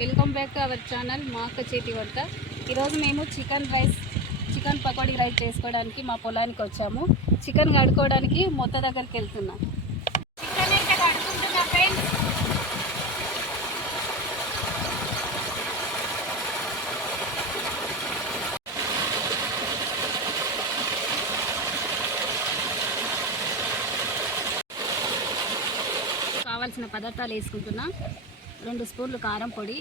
Welcome back to our channel మా అక్క చేతి వంట. ఈరోజు మేము చికెన్ పకోడీ రైస్ చేసుకోవడానికి మా పొలానికి వచ్చాము. చికెన్ కడుక్కోవడానికి మొత్త దగ్గరికి వెళ్తున్నాం. చికెన్ అయితే కడుక్కుంటున్నా ఫ్రెండ్స్. కావాల్సిన పదార్థాలు వేసుకుంటున్నా. 2 స్పూన్లు కారం పొడి,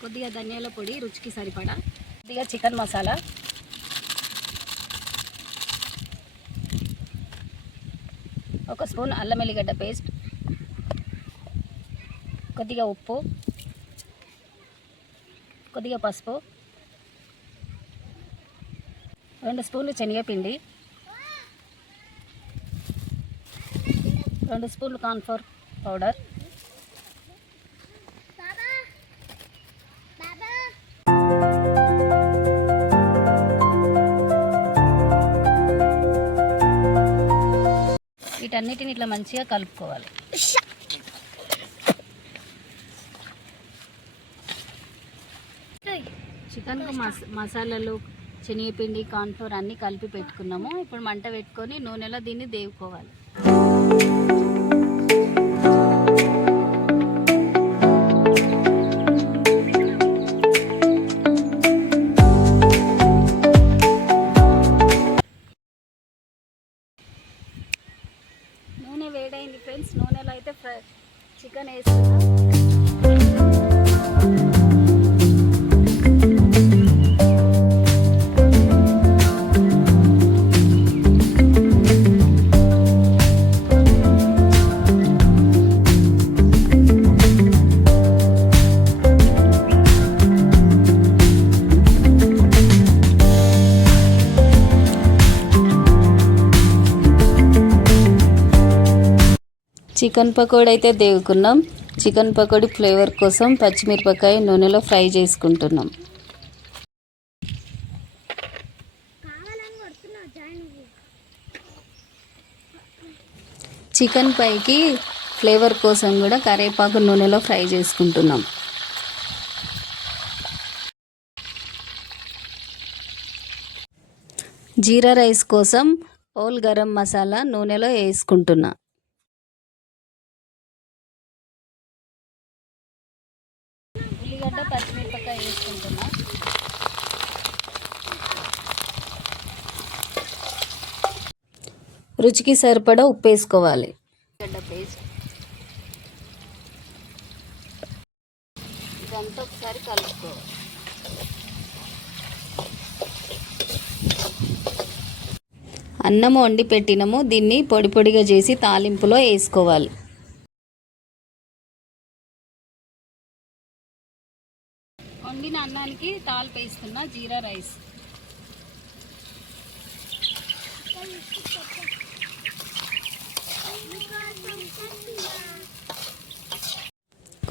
కొద్దిగా ధనియాల పొడి రుచికి సరిపడా, కొద్దిగా చికెన్ మసాలా, ఒక స్పూన్ అల్లం ఎల్లిగడ్డ పేస్ట్, కొద్దిగా ఉప్పు, కొద్దిగా పసుపు, 2 స్పూన్లు శనగపిండి, 2 స్పూన్లు కార్న్ఫ్లోర్ పౌడర్, వీటన్నిటిని ఇట్లా మంచిగా కలుపుకోవాలి. చికెన్కు మసాలాలు, శనగపిండి, కార్న్ఫ్లోర్ అన్నీ కలిపి పెట్టుకున్నాము. ఇప్పుడు మంట పెట్టుకొని నూనెలో దీన్ని దేవుకోవాలి. నూనె వేడైంది ఫ్రెండ్స్. నూనెలో అయితే చికెన్ వేస్తున్నా. చికెన్ పకోడీ అయితే దేవుకున్నాం. చికెన్ పకోడీ ఫ్లేవర్ కోసం పచ్చిమిరపకాయ నూనెలో ఫ్రై చేసుకుంటున్నాం. చికెన్ పైకి ఫ్లేవర్ కోసం కూడా కరివేపాకు నూనెలో ఫ్రై చేసుకుంటున్నాం. జీరా రైస్ కోసం హోల్ గరం మసాలా నూనెలో వేసుకుంటున్నా. ఉల్లిగడ్డ, పచ్చిమిరపకాయ వేసుకుంటున్నా. రుచికి సరిపడా ఉప్పు వేసుకోవాలి. ఉల్లిగడ్డ పేస్ట్ ఇదంతా ఒకసారి కలుపుకోవాలి. అన్నం వండి పెట్టినాము. దీన్ని పొడి పొడిగా చేసి తాలింపులో వేసుకోవాలి. వండిన అన్నానికి తాలింపు వేస్తున్నా. జీరా రైస్,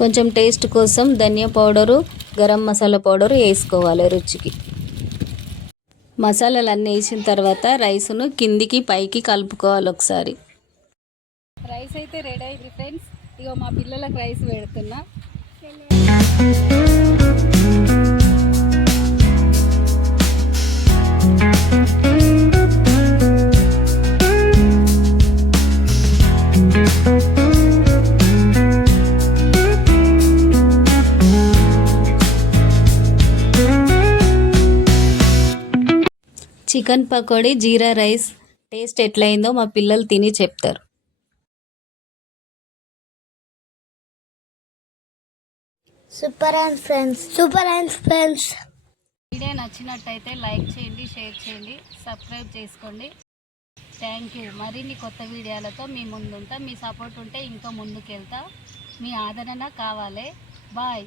కొంచెం టేస్ట్ కోసం ధనియా పౌడరు, గరం మసాలా పౌడరు వేసుకోవాలి రుచికి. మసాలాలు అన్నీ వేసిన తర్వాత రైస్ను కిందికి పైకి కలుపుకోవాలి ఒకసారి. రైస్ అయితే రెడీ అయింది ఫ్రెండ్స్. ఇగో మా పిల్లలకు రైస్ పెడుతున్నా. చికెన్ పకోడీ, జీరా రైస్ టేస్ట్ ఎట్లయిందో మా పిల్లలు తిని చెప్తారు. Super and friends. వీడియో నచ్చినట్టయితే లైక్ చేయండి, షేర్ చేయండి, సబ్స్క్రైబ్ చేసుకోండి. Thank you. మరిన్ని కొత్త వీడియోలతో మీ ముందుంటా. మీ సపోర్ట్ ఉంటే ఇంకా ముందుకెళ్తా. మీ ఆదరణ కావాలి. బాయ్.